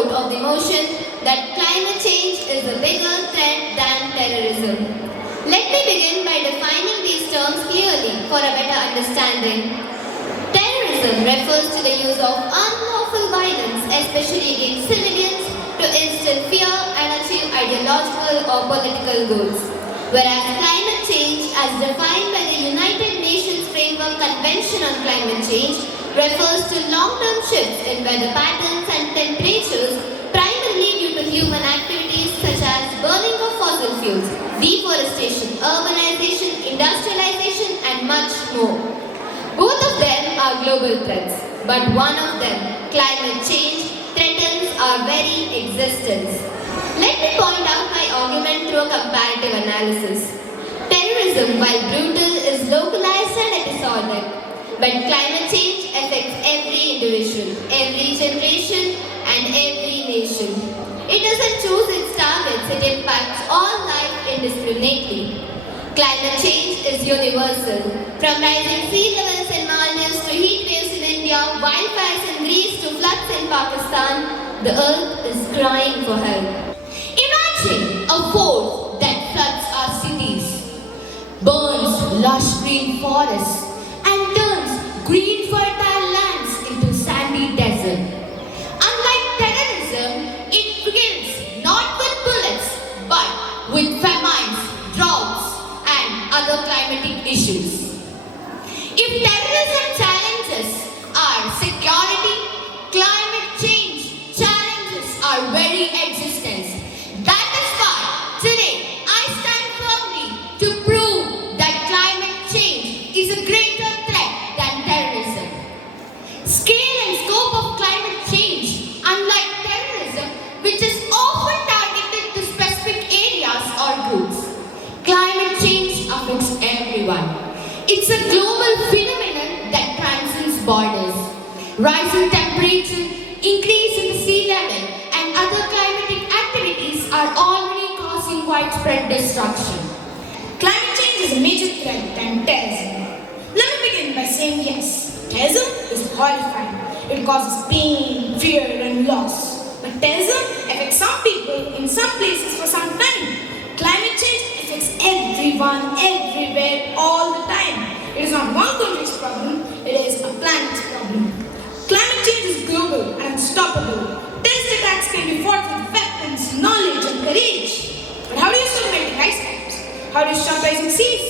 support of the motion that climate change is a bigger threat than terrorism. Let me begin by defining these terms clearly for a better understanding. Terrorism refers to the use of unlawful violence, especially against civilians, to instill fear and achieve ideological or political goals. Whereas climate change, as defined by the United Nations Framework Convention on Climate Change, refers to long-term shifts in weather patterns and temperatures, primarily due to human activities such as burning of fossil fuels, deforestation, urbanization, industrialization, and much more. Both of them are global threats, but one of them, climate change, threatens our very existence. Let me point out my argument through a comparative analysis. Terrorism, while brutal, is localized and episodic, but climate change affects every individual, every generation, and every nation. It doesn't choose its targets, it impacts all life indiscriminately. Climate change is universal. From rising sea levels in Maldives to heat waves in India, wildfires in Greece to floods in Pakistan, the earth is crying for help. Imagine a force that floods our cities, burns lush green forests, and turns green fertile lands into sandy desert. Unlike terrorism, it begins not with bullets, but with famines, droughts, and other climatic issues. If terrorism challenges our security, climate change challenges our very existence. That is why today I stand firmly to prove that climate change is a greater threat than terrorism. Scale and scope of climate change, unlike terrorism, which is often targeted to specific areas or groups. Climate change affects everyone. It's a global phenomenon that transcends borders. Rising temperature, increase in the sea level, and other climatic activities are already causing widespread destruction. Climate change is a major threat than terrorism. Let me begin by saying yes, terrorism is horrifying. It causes pain, fear, and loss. But terrorism affects some people in some places for some time. Climate change affects everyone, everywhere, all the time. It is not one country's problem, it is a planet's problem. Climate change is global and unstoppable. Terrorist attacks can be fought with weapons, knowledge, and courage. But how do you stop melting ice caps? How do you stop rising seas?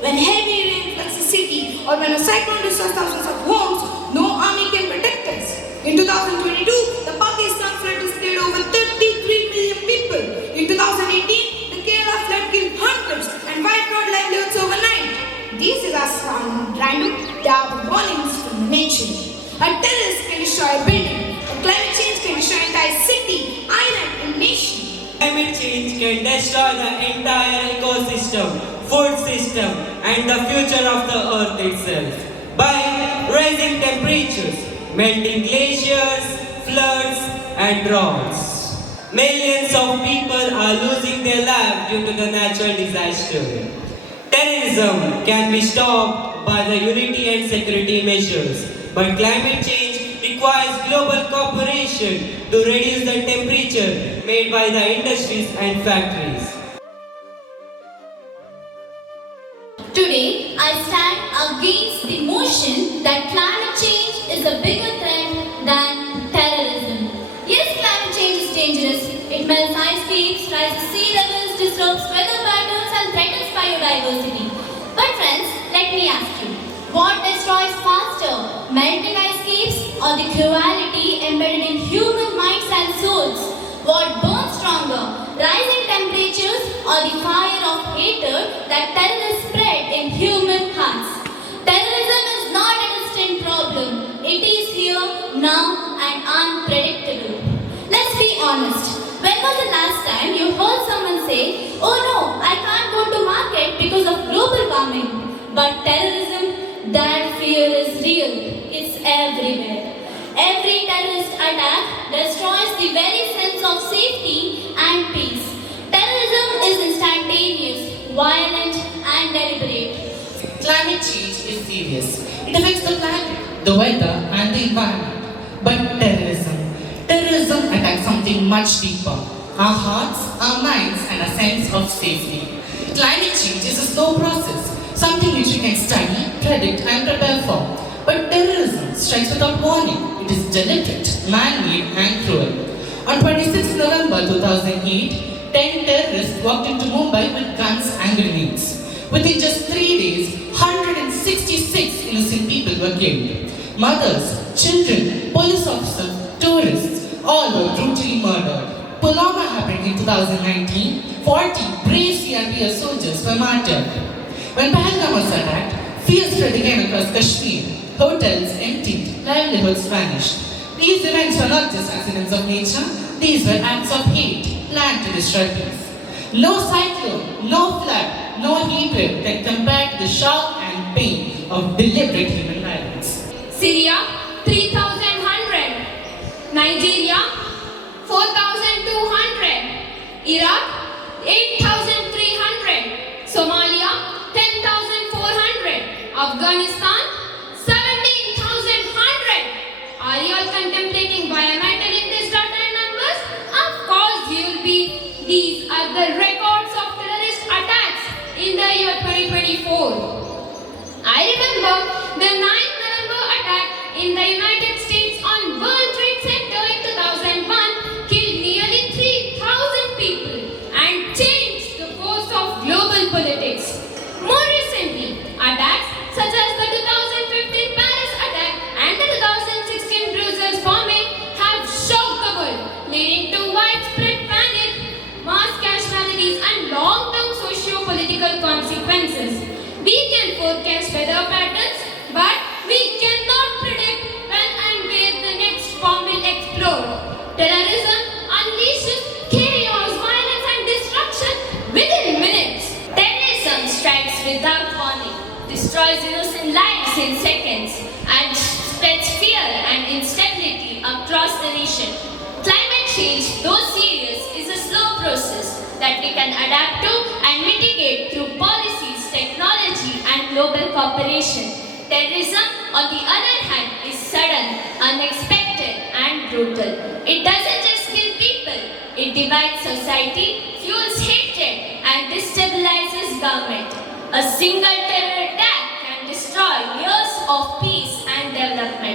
When heavy rain floods a city or when a cyclone destroys thousands of homes, no army can protect us. In 2022, the Pakistan flood displaced over 33 million people. In 2018, the Kerala flood killed hundreds and wiped out livelihoods overnight. These disasters are not random, they are warnings from the nature. A terrorist can destroy a building, a climate change can destroy an entire city, island, and nation. Climate change can destroy the entire ecosystem, food system, and the future of the earth itself. By rising temperatures, melting glaciers, floods, and droughts. Millions of people are losing their lives due to the natural disaster. Terrorism can be stopped by the unity and security measures, but climate change requires global cooperation to reduce the temperature made by the industries and factories. Today, I stand against the notion that climate change is a bigger threat than terrorism. Yes, climate change is dangerous. It melts ice caps, rises sea levels, disrupts weather patterns, and threatens biodiversity. But friends, let me ask you, what destroys faster, melting ice caps or the cruelty embedded in human minds and souls? What burns stronger, rising temperatures or the fire of hatred that terrorists spread in human hearts? Terrorism is not a distant problem. It is here, now, and unpredictable. Let's be honest. When was the last time you heard someone say, "Oh no, I can't go to market because of global warming"? But terrorism, that fear is real. It's everywhere. Every terrorist attack destroys the very sense of safety and peace. Terrorism is instantaneous, violent, and deliberate. Climate change is serious. It affects the planet, the weather, and the environment. But terrorism terrorism attacks something much deeper: our hearts, our minds, and a sense of safety. Climate change is a slow process, something which we can study, predict, and prepare for. But terrorism strikes without warning. It is deliberate, man-made, and cruel. On 26 November 2008, 10 terrorists walked into Mumbai with guns and grenades. Within just 3 days, 166 innocent people were killed. Mothers, children, police officers, tourists, all were brutally murdered. Pulwama happened in 2019. 40 brave CRPF soldiers were martyred. When Pahalgam was attacked, fear spread again across Kashmir. Hotels emptied, livelihoods vanished. These events were not just accidents of nature, these were acts of hate planned to destroy peace. No cyclone, no flood, no heat wave can compare to the shock and pain of deliberate human violence. Syria 3,100, Nigeria 4,200, Iraq 8,300, Somalia 10,400, Afghanistan 17,100. Are you all contemplating why am I telling this data and numbers? Of course you will be. These are the records of terrorist attacks in the year 2024. I remember the 9th November attack in the United States on World Trade Center in 2001 killed nearly 3,000 people and changed the course of global politics. More recently, attacks such as the 2015 Paris attack and the 2016 Brussels bombing have shocked the world, leading to widespread panic, mass casualties, and long-term socio-political consequences. We can forecast weather patterns, but we cannot predict when and where the next bomb will explode. Terrorism unleashes chaos, violence, and destruction within minutes. Terrorism strikes without warning, destroys innocent lives in seconds, and spreads fear and instability across the nation. Climate change, though serious, is a slow process that we can adapt to and mitigate through policies, technology, and global cooperation. Terrorism, on the other hand, is sudden, unexpected, and brutal. It doesn't just kill people, it divides society, fuels hatred, and destabilizes government. A single terror attack can destroy years of peace and development.